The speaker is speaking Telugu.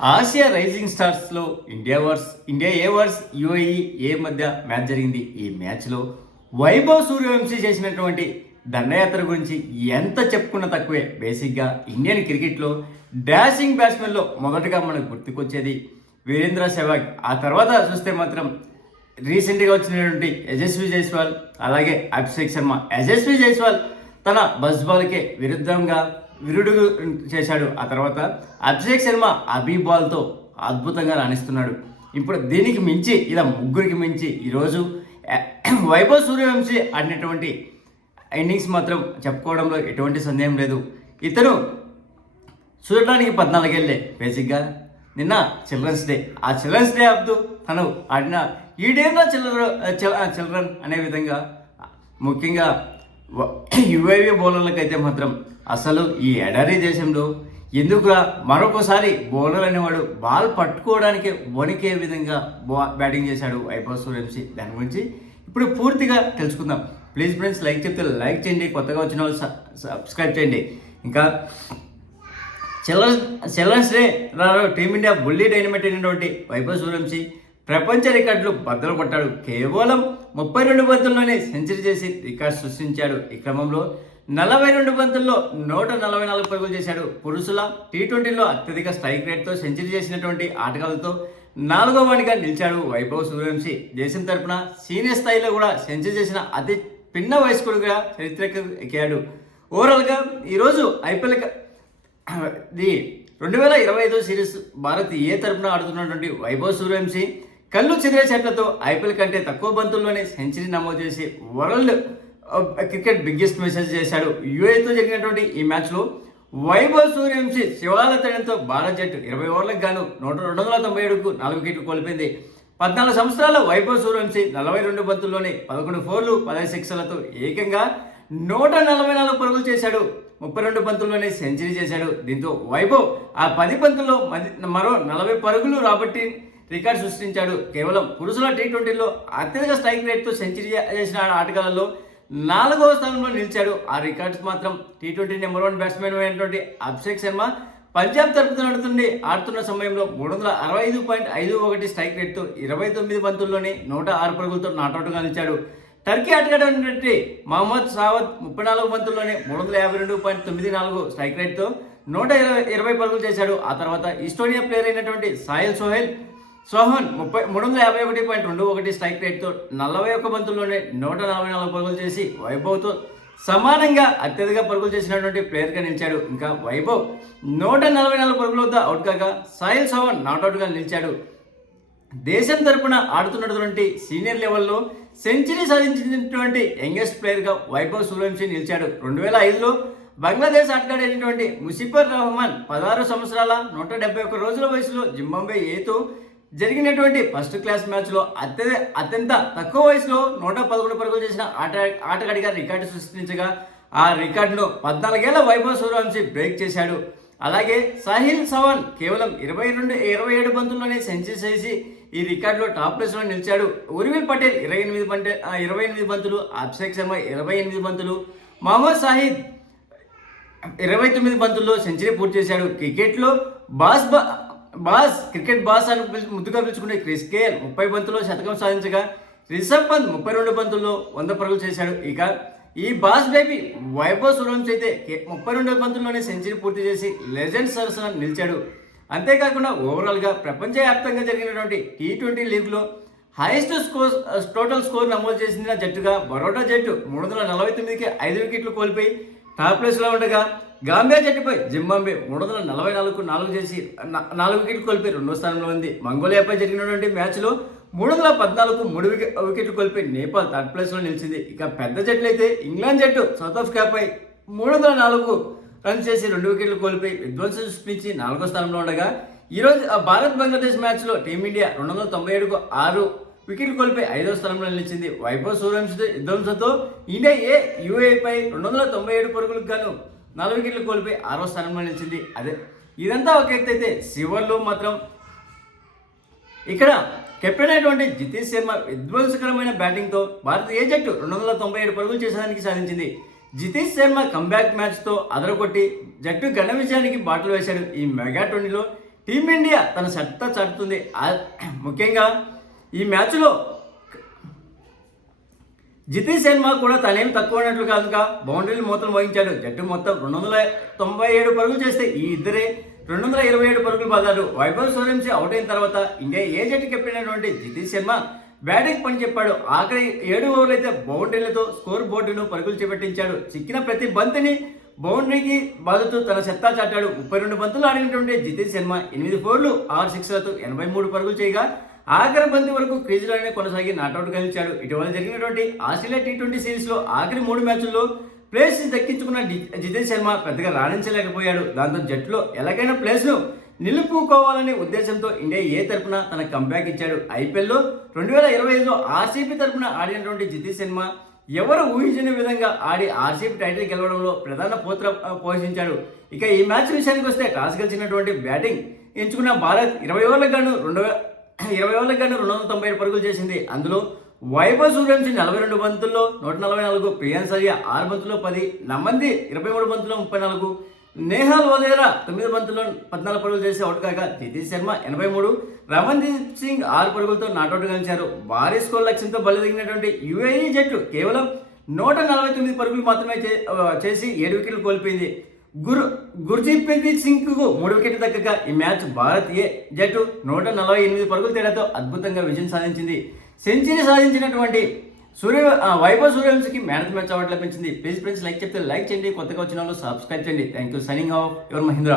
ఆసియా రైజింగ్ స్టార్స్లో ఇండియా ఏ వర్స్ యుఏఈ మధ్య మ్యాచ్ జరిగింది. ఈ మ్యాచ్లో వైభవ్ సూర్యవంశీ చేసినటువంటి దండయాత్ర గురించి ఎంత చెప్పుకున్నా తక్కువే. బేసిక్గా ఇండియన్ క్రికెట్లో డాషింగ్ బ్యాట్స్మెన్లో మొదటగా మనకు గుర్తుకొచ్చేది వీరేంద్ర సెహ్వాగ్. ఆ తర్వాత చూస్తే మాత్రం రీసెంట్గా వచ్చినటువంటి యశస్వి జైస్వాల్, అలాగే అభిషేక్ శర్మ. యశస్వి జైస్వాల్ తన బస్ బాల్కే విరుద్ధంగా విరుడు చేశాడు. ఆ తర్వాత అభిషేక్ శర్మ అబీ బాల్తో అద్భుతంగా రాణిస్తున్నాడు. ఇప్పుడు దీనికి మించి ఇలా ముగ్గురికి మించి ఈరోజు వైభవ్ సూర్యవంశీ ఆడినటువంటి ఇన్నింగ్స్ మాత్రం చెప్పుకోవడంలో ఎటువంటి సందేహం లేదు. ఇతను చూడడానికి 14 ఏళ్ళే. బేసిక్గా నిన్న చిల్డ్రన్స్ డే, ఆ చిల్డ్రన్స్ డే అబ్దు తను ఆడిన ఈ డేలో చిల్డ్రన్ అనే విధంగా ముఖ్యంగా యుఏవి బౌలర్లకు అయితే మాత్రం అసలు ఈ ఎడారి దేశంలో ఎందుకురా మరొకసారి బౌలర్ అనేవాడు బాల్ పట్టుకోవడానికి వణికే విధంగా బ్యాటింగ్ చేశాడు వైభవ్ సూర్యవంశీ. దాని గురించి ఇప్పుడు పూర్తిగా తెలుసుకుందాం. ప్లీజ్ ఫ్రెండ్స్, లైక్ చెప్తే లైక్ చేయండి, కొత్తగా వచ్చిన వాళ్ళు సబ్స్క్రైబ్ చేయండి. ఇంకా children's day Team India bully dynamite అయినటువంటి వైభవ్ సూర్యవంశీ ప్రపంచ రికార్డులు బద్దలు కొట్టాడు. కేవలం 32 బంతుల్లోనే సెంచరీ చేసి రికార్డు సృష్టించాడు. ఈ క్రమంలో 42 బంతుల్లో 144 పరుగులు చేశాడు. పురుషుల టీ20లో అత్యధిక స్ట్రైక్ రేట్తో సెంచరీ చేసినటువంటి ఆటగాళ్లతో 4వ వాడిగా నిలిచాడు వైభవ్ సూర్యవంశీ. దేశం తరపున సీనియర్ స్థాయిలో కూడా సెంచరీ చేసిన అతి పిన్న వయస్కుడుగా చరిత్రకు ఎక్కాడు. ఓవరాల్గా ఈరోజు ఐపీఎల్ 2025 సిరీస్ భారత్ తరపున ఆడుతున్నటువంటి వైభవ్ సూర్యవంశీ కళ్ళు చెదిరే చెట్లతో ఐపీఎల్ కంటే తక్కువ బంతుల్లోనే సెంచరీ నమోదు చేసి వరల్డ్ క్రికెట్ బిగ్గెస్ట్ మెసేజ్ చేశాడు. యుఏతో జరిగినటువంటి ఈ మ్యాచ్లో వైభవ్ సూర్యవంశీ శివాల తడంతో భారత జట్టు 20 ఓవర్లకు గాను 297కు 4 వికెట్లు కోల్పోయింది. 14 సంవత్సరాల వైభవ్ సూర్యవంశీ 42 బంతుల్లోనే 11 ఫోర్లు 15 సిక్సర్లతో ఏకంగా 144 పరుగులు చేశాడు. 32 బంతుల్లోనే సెంచరీ చేశాడు. దీంతో వైభవ్ ఆ 10 బంతుల్లో మరో 40 పరుగులు రాబట్టి రికార్డు సృష్టించాడు. కేవలం పురుషుల టీ20లో అత్యధిక స్ట్రైక్ రేట్తో సెంచరీ చేసిన ఆటగాళ్లలో 4వ స్థానంలో నిలిచాడు. ఆ రికార్డ్స్ మాత్రం టీ20 నెంబర్ 1 బ్యాట్స్మెన్ అయినటువంటి అభిషేక్ శర్మ పంజాబ్ తరపున ఆడుతున్న సమయంలో 365.51 స్ట్రైక్ రేట్తో 29 బంతుల్లోనే 106 పరుగులతో నాట్అవుట్గా నిలిచాడు. టర్కీ ఆటగాడైనటువంటి మహమ్మద్ సావద్ 34 బంతుల్లోనే 352.94 స్ట్రైక్ రేట్తో 120 పరుగులు చేశాడు. ఆ తర్వాత ఈస్టోనియా ప్లేయర్ అయినటువంటి సోహన్ 351.21 స్ట్రైక్ రేట్తో 41 బంతుల్లోనే 144 పరుగులు చేసి వైభవ్తో సమానంగా అత్యధిక పరుగులు చేసినటువంటి ప్లేయర్గా నిలిచాడు. ఇంకా వైభవ్ 144 పరుగుల వద్ద అవుట్ కాగా సాహిల్ సోహన్ నాట్అవుట్గా నిలిచాడు. దేశం తరపున ఆడుతున్నటువంటి సీనియర్ లెవెల్లో సెంచరీ సాధించినటువంటి యంగెస్ట్ ప్లేయర్గా వైభవ్ సూర్యవంశీ నిలిచాడు. 2005లో బంగ్లాదేశ్ ఆటగాడైనటువంటి ముసిఫర్ రహమాన్ 16 సంవత్సరాల 171 రోజుల వయసులో జింబాబ్వేతో జరిగినటువంటి ఫస్ట్ క్లాస్ మ్యాచ్లో అత్యంత తక్కువ వయసులో 111 పరుగులు చేసిన ఆటగాడిగా రికార్డు సృష్టించగా ఆ రికార్డును 14 ఏళ్ల వైభవ్ సూర్యవంశీ బ్రేక్ చేశాడు. అలాగే సాహిల్ సవాన్ కేవలం 27 బంతుల్లోనే సెంచరీ చేసి ఈ రికార్డులో టాప్ ప్లేస్లో నిలిచాడు. ఉర్విల్ పటేల్ 28 బంతులు, అభిషేక్ శర్మ 28 బంతులు, మహమ్మద్ సాహిద్ 29 బంతుల్లో సెంచరీ పూర్తి చేశాడు. క్రికెట్లో క్రికెట్ బాస్ అని ముద్దుగా పిలుచుకునే క్రిస్ గేల్ 30 బంతుల్లో శతకం సాధించగా రిషబ్ పంత్ 32 బంతుల్లో 100 పరుగులు చేశాడు. ఇక ఈ బాస్ బేబీ వైభవ్ సూర్యవంశీ అయితే 32 బంతుల్లోనే సెంచరీ పూర్తి చేసి లెజెండ్ సరసన నిలిచాడు. అంతేకాకుండా ఓవరాల్గా ప్రపంచవ్యాప్తంగా జరిగినటువంటి టీ20 లీగ్లో హైయెస్ట్ టోటల్ స్కోర్ నమోదు చేసిన జట్టుగా బరోడా జట్టు 349కి 5 వికెట్లు కోల్పోయి టాప్ ప్లేస్లో ఉండగా గాంబియా జట్టుపై జింబాబ్వే 344కు 4 చేసి 4 వికెట్లు కోల్పోయి 2వ స్థానంలో ఉంది. మంగోలియాపై జరిగినటువంటి మ్యాచ్లో 314కు 3 వికెట్లు కోల్పోయి నేపాల్ థర్డ్ ప్లేస్లో నిలిచింది. ఇక పెద్ద జట్లు అయితే ఇంగ్లాండ్ జట్టు సౌత్ ఆఫ్రికాపై 304 రన్స్ చేసి 2 వికెట్లు కోల్పోయి విధ్వంసం సృష్టించి 4వ స్థానంలో ఉండగా ఈరోజు భారత్ బంగ్లాదేశ్ మ్యాచ్లో టీమిండియా 297కు 6 వికెట్లు కోల్పోయి 5వ స్థానంలో నిలిచింది. వైభవ్ సూర్యవంశీ విధ్వంసంతో ఇండియా యుఏపై 297 పరుగులకు గాను 4 వికెట్లు కోల్పోయి 6వ స్థానంలో నిలిచింది. ఇదంతా ఒక ఎత్తు అయితే చివర్లో మాత్రం ఇక్కడ కెప్టెన్ అయినటువంటి జితేష్ శర్మ విధ్వంసకరమైన బ్యాటింగ్తో భారత జట్టు 297 పరుగులు చేసేదానికి సాధించింది. జితేష్ శర్మ కంబ్యాక్ మ్యాచ్తో అదరగొట్టి జట్టు ఘన విజయానికి బాటలు వేశాడు. ఈ మెగా 20లో టీమిండియా తన సత్తా చాటుతుంది. ముఖ్యంగా ఈ మ్యాచ్లో జితేష్ శర్మ కూడా తనేం తక్కువ అన్నట్లు కాదుగా బౌండరీలు మూతలు మోగించాడు. జట్టు మొత్తం 297 పరుగులు చేస్తే ఈ ఇద్దరే 227 పరుగులు బాదారు. వైభవ్ సూర్యవంశీ అవుట్ అయిన తర్వాత ఇండియా ఏ జట్టు కెప్టెన్ అయినటువంటి జితేష్ శర్మ బ్యాటింగ్ పని చెప్పాడు. ఆఖరి 7 ఓవర్లు అయితే బౌండరీలతో స్కోర్ బోర్డును పరుగులు చేపట్టించాడు. చిక్కిన ప్రతి బంతిని బౌండరీకి బాదుతూ తన సత్తా చాటాడు. 32 బంతులు ఆడినటువంటి జితేష్ శర్మ 8 ఫోర్లు 6 సిక్స్లతో 83 పరుగులు చేయగా ఆఖరి బంతి వరకు క్రీజులోనే కొనసాగి నాట్అవుట్ గెలిచాడు. ఇటీవల జరిగినటువంటి ఆస్ట్రేలియా T20 సిరీస్లో ఆఖరి 3 మ్యాచ్ల్లో ప్లేస్ దక్కించుకున్న జితేష్ శర్మ పెద్దగా రాణించలేకపోయాడు. దాంతో జట్టులో ఎలాగైనా ప్లేస్ను నిలుపుకోవాలనే ఉద్దేశంతో ఇండియా ఏ తరపున తన కంబ్యాక్ ఇచ్చాడు. ఐపీఎల్లో 2025లో ఆర్సీబీ తరపున ఆడినటువంటి జితేష్ శర్మ ఎవరు ఊహించిన విధంగా ఆడి ఆర్సీబీ టైటిల్ గెలవడంలో ప్రధాన పాత్ర పోషించాడు. ఇక ఈ మ్యాచ్ విషయానికి వస్తే టాస్ గెలిచినటువంటి బ్యాటింగ్ ఎంచుకున్న భారత్ 20 ఓవర్లకు గాను 297 పరుగులు చేసింది. అందులో వైభవ్ సూర్యవంశీ 42 బంతుల్లో 144, ప్రియాన్ సరియా 6 బంతుల్లో 10, నమంది 23 బంతుల్లో 34, నేహాల్ వదేరా 9 బంతుల్లో 14 పరుగులు చేసి అవుట్ కాగా జితేష్ శర్మ 83, రమన్దీప్ సింగ్ 6 పరుగులతో నాట్అవుట్ గెలిచారు. భారీ స్కోర్ లక్ష్యంతో బరిదిగినటువంటి యుఏఈ జట్టు కేవలం 149 పరుగులు మాత్రమే చేసి 7 వికెట్లు కోల్పోయింది. గుర్జీత్ సింగ్ కు 3 వికెట్లు దక్కగా ఈ మ్యాచ్ భారత్ ఏ జట్టు 148 పరుగుల తేడాతో అద్భుతంగా విజయం సాధించింది. సెంచరీ సాధించినటువంటి వైభవ్ సూర్యవంశీకి man of the match award లభించింది. ప్లీజ్ ఫ్రెండ్స్ లైక్ చెప్తే లైక్ చేయండి, కొత్తగా వచ్చిన వాళ్ళు సబ్స్క్రైబ్ చేయండి. Thank you. Signing off your Mahindra.